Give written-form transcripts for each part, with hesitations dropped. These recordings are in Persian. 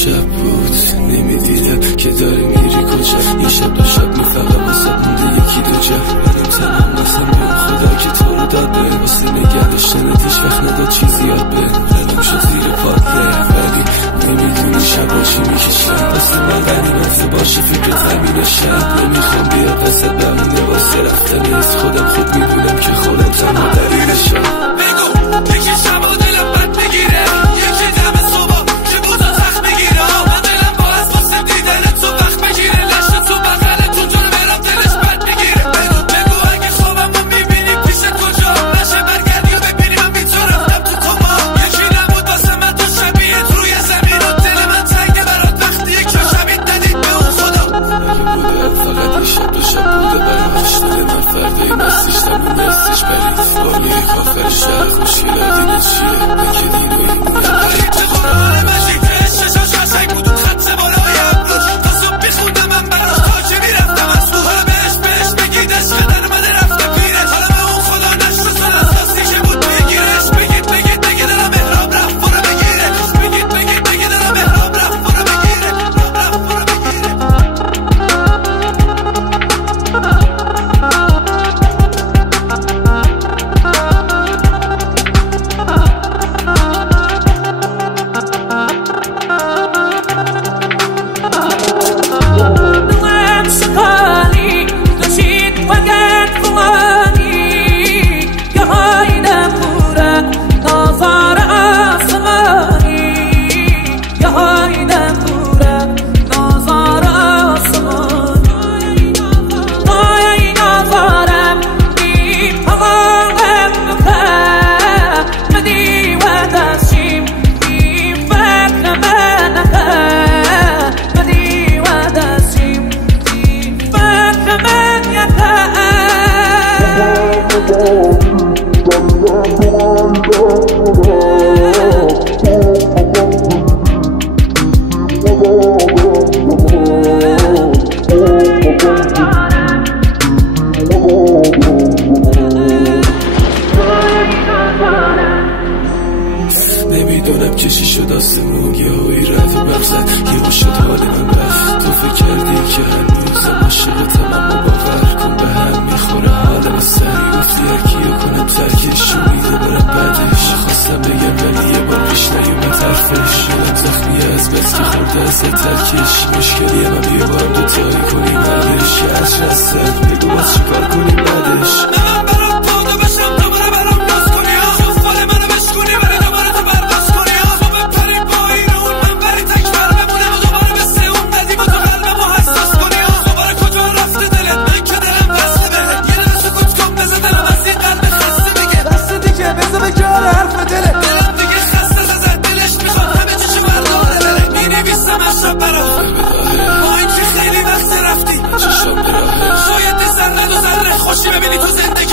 شب بود نمیدیدم که داری میری کجا. یه شب دو شب میفقم واسه مونده یکی دو جا. برم تنم قسم به اون خدا که تو رو داد به واسه نگه داشتنت هیچ وقت نداد چیزی یاد به دلم شد زیر پات ولی نمیدونی شبا چی میکشم. واسه من غنیمت باشه فکر زمین شب. نمیخوام بیا پست به اون لباس رفتن از خودم خود میدونم که خودم تنها دلیلشم. بگو یکی شبا دلم بد بگیره یکی دم صبح که بودا تخت بگیره. من دلم با از واسه دیدن تو وقت بگیره. لشت تو بغل تو جون برم دلش بد بگیره. بگو اگه خوابم رو میبینی پیش کجا نشه برگردی و ببینی من بی تو رفتم تو کما. یکی نبود واسه من تو شبیهت روی زمین و دل من تنگه برات وقتی یک شبیه ندید به اون خدا. اگه بوده فقط یه شب دو شب بوده برمش دل من فردای نستیش تمون نستیش برید با میری کافر شهر خوشیلا دینه چیه نکه دین و این بودم برید به قرآن مجید ششاش قشنگ بود اون خط بالای ابروش تا صبح بیخوندم من براش تا که میرفتم از رو حالا بهش بگید عشق در اومده رفته پیرش. حالا به اون خدا نشناسن از دستی که بود بگیرش. بگید دارم احرام رفت برو بگیره. بگید دارم احرام رفت برو بگیره. نمیدونم چشی شد آسمون یه هایی رد و بغزد یه شد حال من رفت. تو فکر کردی که هنوزم عاشقتم اما باور کن به هم میخوره حالم و سری گفتی هرکیو کنم ترکش امیده برم بعدش. خواستم بگم ولی یه بار پیش نیومد حرفش. شدم زخمی از بس که خورده از ترکش. مشکلیه من بیا با هم دوتایی کنیم حلش. یه عشق هستم بگو باز چیکار کنیم بعدش. من برام پادا بشم دوباره برام ناز کنی ها فال منو بشکنی ولی دوباره تو برداشت کنی ها. تو بپری پایین اون من بری تکبر بمونم و دوباره مثل اون ندیم و تو قلبمو حساس کنی ها. دوباره کجا رفته دلت من که دلم بسته بهت. یه دل سکوت کن بزه دلم از این قلب خسته بگه بسته دیگه بزه بگه حرف دلت. دلم دیگه خسته زده دلش میخواد همه چیشو برداره دلت. مینویسم از شب برات با این که خیلی وقت رفتی چشم براهه. شاید ذره دو ذره خوشی ببینی تو زندگی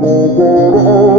میگره